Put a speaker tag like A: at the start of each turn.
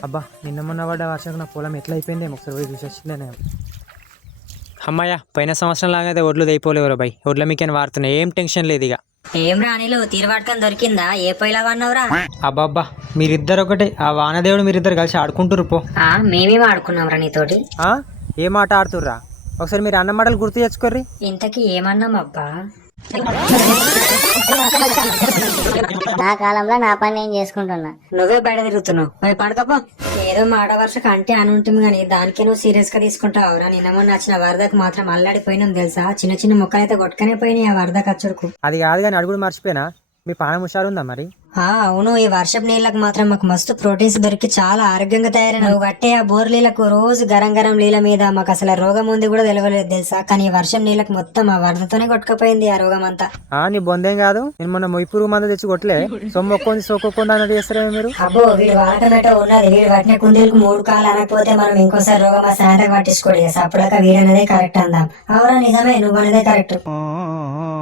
A: అబ్బా నిన్న మొన్న పడ్డ వర్షం నా పొలం ఎట్లా అయిపోయిందేమో ఒకసారి పోయి చూసి వచ్చిందే నేను. అమ్మాయ్య పోయిన సంవత్సరం లాగా అయితే ఒడ్లు తెయిపోలేవురా బై. ఒడ్ల మీకేం వాడుతున్నాయి, ఏం టెన్షన్ లేదు ఇక.
B: ఏం రానిలో తీరువాటకం దొరికిందా? ఏ పొయ్యిలా వన్నవరా?
A: అబ్బాబ్బా మీరిద్దరు ఒకటే, ఆ వానదేవుడు మీరిద్దరు కలిసి ఆడుకుంటురు పో.
B: మేమేం ఆడుకున్నాంరా నీతోటి?
A: ఏం ఆట ఆడుతుర్రా? ఒకసారి మీరు అన్న మాటలు గుర్తు తెచ్చుకోర్రి.
B: ఇంతకీ ఏమన్నాం అబ్బా?
C: నా కాలంలో నా పని నేను చేసుకుంటున్నా.
B: నువ్వే బయట తిరుగుతున్నావు, మరి పడకపో. ఏదో మాట వరుసకు అంటే అని ఉంటుంది గానీ దానికే నువ్వు సీరియస్ గా తీసుకుంటావురా. నిన్న మొన్న వచ్చిన వరదకు మాత్రం అల్లాడిపోయినాం తెలుసా. చిన్న చిన్న మొక్కలైతే కొట్టుకనే పోయినాయి ఆ వరద ఖర్చుకు.
A: అది కాదు కానీ అడుగుడు మర్చిపోయినా, మీ పానం హుషారుందా మరి?
B: అవును, ఈ వర్షపు నీళ్ళకు మాత్రం మాకు మస్తు ప్రోటీన్స్ దొరికి చాలా ఆరోగ్యంగా తయారైన. నువ్వు కట్టే ఆ బోర్ నీళ్ళకు రోజు గరం గరం నీళ్ళ మీద మాకు అసలు రోగం ఉంది కూడా తెలియలేదు తెలుసా. కానీ ఈ వర్షం నీళ్ళకి మొత్తం ఆ వరదతోనే కొట్టుకుపోయింది ఆ రోగం అంతా.
A: నీ బొందేం కాదు, నేను మొన్న మొయ్పురు మంద తెచ్చి కొట్టలే. సొమ్మొక్కొని సోకొక్కొని అన్నది చేస్తారే మీరు.
B: అబ్బో వీడు వాడకమేటో ఉన్నది. వీడు పట్టిన కుందేలకు 3 కాళ్ళు అనకపోతే మనం ఇంకోసారి రోగం ఆ శాంతకు పట్టించుకోడు. అప్పుడాక వీడనేదే కరెక్ట్ అందాం. అవునా నిజమే, నువ్వు అనేదే కరెక్ట్.